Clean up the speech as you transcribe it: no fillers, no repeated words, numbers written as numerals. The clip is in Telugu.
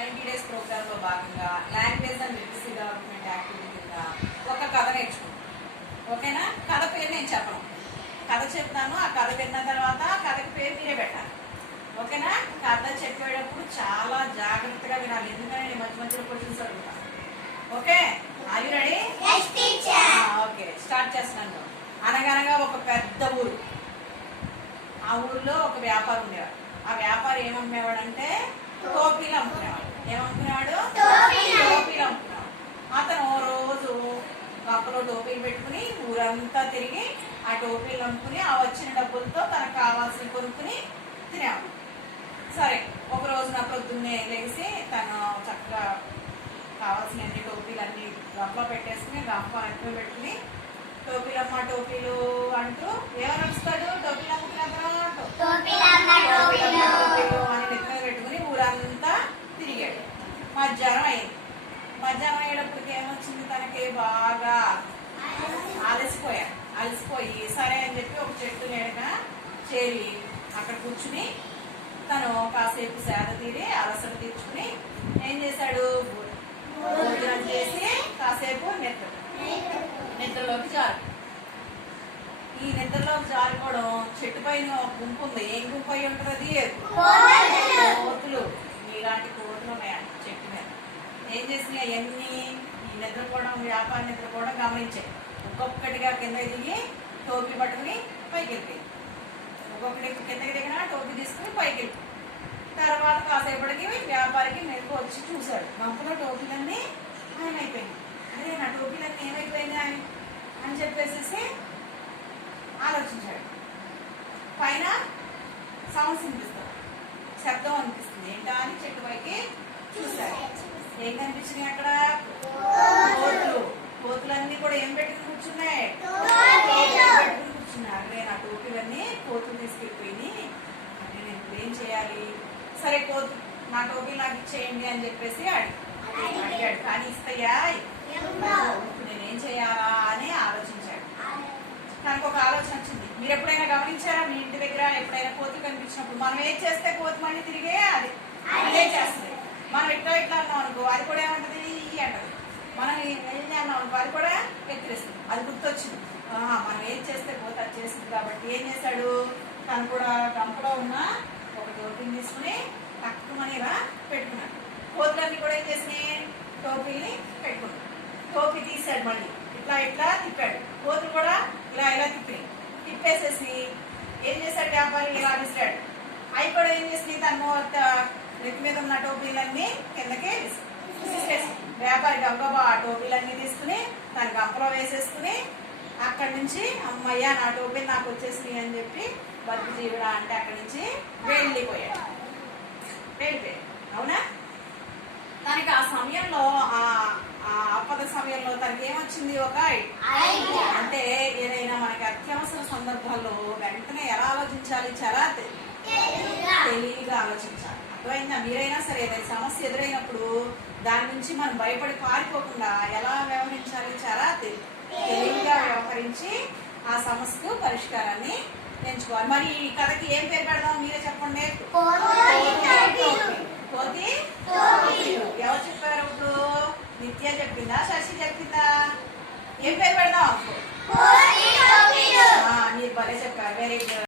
90 డేస్ ప్రోగ్రామ్ లో భాగంగా language and literacy development activity కింద ఒక కథ నేర్చుకుంటాం. ఓకేనా? కథ పేరు నేను చెప్పను, కథ చెప్తాను. ఆ కథ విన్న తర్వాత కథకి పేరు మీరే పెట్టాలి. ఓకేనా? కథ చెప్పేటప్పుడు చాలా జాగ్రత్తగా వినాలి, ఎందుకంటే నేను మధ్య మధ్యలో క్వశ్చన్స్ అడుగుతాను. Okay, are you ready? Okay, start చేస్తున్నాను. అనగనగా ఒక పెద్ద ఊరు. ఆ ఊర్లో ఒక వ్యాపారం ఉండేవాడు. ఆ వ్యాపారం ఏమమ్మేవాడంటే టోపీలు అమ్ముకునేవాడు. ఏమమ్ముకునేవాడు? టోపీలు అమ్ముకునేవాడు. అతను రోజు గంపలో టోపీలు పెట్టుకుని ఊరంతా తిరిగి ఆ టోపీలు అమ్ముకుని ఆ వచ్చిన డబ్బులతో తనకు కావాల్సిన కొనుక్కుని తినేవాడు. సరే, ఒక రోజు నా పొద్దున్నే లేచి తను చక్కగా కావాల్సిన అన్ని టోపీలు అన్ని గంపలో పెట్టేసుకుని గంప అంటూ పెట్టుకుని టోపీలమ్మ టోపీలు అంటూ ఏమని వస్తాడు? టోపీలు అమ్ముకునేద్దాం అని నెత్తిన పెట్టుకుని ఊరంతా తిరిగాడు. మధ్యాహ్నం అయింది. మధ్యాహ్నం అయ్యేటప్పటికి ఏమొచ్చింది? తనకి బాగా అలసిపోయి సరే అని చెప్పి ఒక చెట్టు నీడగా చేరి అక్కడ కూర్చుని తను కాసేపు సేద తీరి అలసట తీర్చుకుని ఏం చేశాడు? భోజనం చేసి కాసేపు నిద్రలోకి జారు. ఈ నిద్రలోకి జారుకోవడం, చెట్టు పైన ఒక గుంపు ఉంది. ఏం గుంపు అయి ఉంటుంది? కోతులు. ఇలాంటి కోతులు ఉన్నాయి చెట్టు మీద. ఏం చేసినాయి? అవన్నీ ఈ నిద్రపోవడం, వ్యాపారం నిద్రపోవడం గమనించాయి. ఒక్కొక్కటిగా కింద దిగి టోపీ పట్టుకుని పైకి వెళ్ళిపోయింది. ఒక్కొక్కటి కిందకి దిగినా టోపీ తీసుకుని పైకి వెళ్ళిపోయింది. తర్వాత కాసేపటికి వ్యాపారికి మెలకు వచ్చి చూశాడు. గంపలో టోపీలన్నీ అయిపోయింది. అదే నా టోపీలన్నీ ఏమైపోయింది అని చెప్పేసి ఆలోచించాడు. పైన సౌండ్స్ వినిపిస్తుంది, శబ్దం అనిపిస్తుంది. ఏంటా అని చెట్టు పైకి చూశాడు. ఏం కనిపించినాయి అక్కడ? కోతులన్నీ కూడా ఏం పెట్టుకుని కూర్చున్నాయి? పెట్టుకుని కూర్చున్నారు. నేను ఆ టోపీలన్నీ కోతులు తీసుకెళ్ళిపోయి అంటే నేను ఇప్పుడు ఏం చేయాలి? సరే, నా టోపీ నాకు ఇచ్చేయండి అని చెప్పేసి అడిగాడు. కానీ ఇస్తాయా? ఇప్పుడు నేనేం చేయాలా అని ఆలోచించాడు. తనకు ఒక ఆలోచన వచ్చింది. మీరు ఎప్పుడైనా గమనించారా? మీ ఇంటి దగ్గర ఎప్పుడైనా కోతులు కనిపించినప్పుడు మనం ఏం చేస్తే కోతి మళ్ళీ తిరిగే అదే చేస్తుంది. మనం ఇట్లా అన్నాం అనుకో, అది కూడా ఏమంటది? అంటది. మనం వెళ్ళి అన్నాం అనుకో, అది కూడా ఎత్తిరేస్తుంది. అది గుర్తొచ్చింది. మనం ఏం చేస్తే కోతి అది చేస్తుంది. కాబట్టి ఏం చేశాడు? తను కూడా గంపలో ఉన్న ఒక టోపీని తీసుకుని తక్కువని ఇలా పెట్టుకున్నాడు. కోతులన్నీ కూడా ఏం చేసినాయి? టోపీని పెట్టుకున్నాడు. టోపీ తీసాడు, మళ్ళీ ఇట్లా తిప్పాడు. కోతులు కూడా ఇలా తిప్పేసేసి ఏం చేశాడు? వ్యాపారి ఇలా విసిరాడు. అవి కూడా ఏం చేసినాయి? తను నెత్తి మీద ఉన్న టోపీలన్నీ కిందకి విసిరేసి వ్యాపారి గంగబా ఆ టోపీలన్నీ తీసుకుని తన గంపలో వేసేసుకుని అక్కడి నుంచి అమ్మయ్య నా టోపీలు నాకు వచ్చేసినాయి అని చెప్పి బతుకు జీవుడా అంటే అక్కడి నుంచి వెళ్ళిపోయాడు. అవునా? తనకి ఆ సమయంలో ఆ ఆపద సమయంలో తనకి ఏమొచ్చింది? ఒక అంటే ఏదైనా మనకి అత్యవసర సందర్భాల్లో వెంటనే ఎలా ఆలోచించాలి? చాలా తెలివిగా ఆలోచించాలి. అర్థమైందా? మీరైనా సరే ఏదైనా సమస్య ఎదురైనప్పుడు దాని నుంచి మనం భయపడి పారిపోకుండా ఎలా వ్యవహరించాలి? చాలా తెలివిగా వ్యవహరించి ఆ సమస్యకు పరిష్కారాన్ని ఎంచుకోవాలి. మరి ఈ కథకి ఏం పేరు పెడదాం? మీరే చెప్పండి. కోతి ఎవరు చెప్పారు? ఇప్పుడు నిత్య చెప్పిందా? శశి చెప్పిందా? ఏం పేరు పెడదాం? మీరు భలే చెప్పారు. Very good.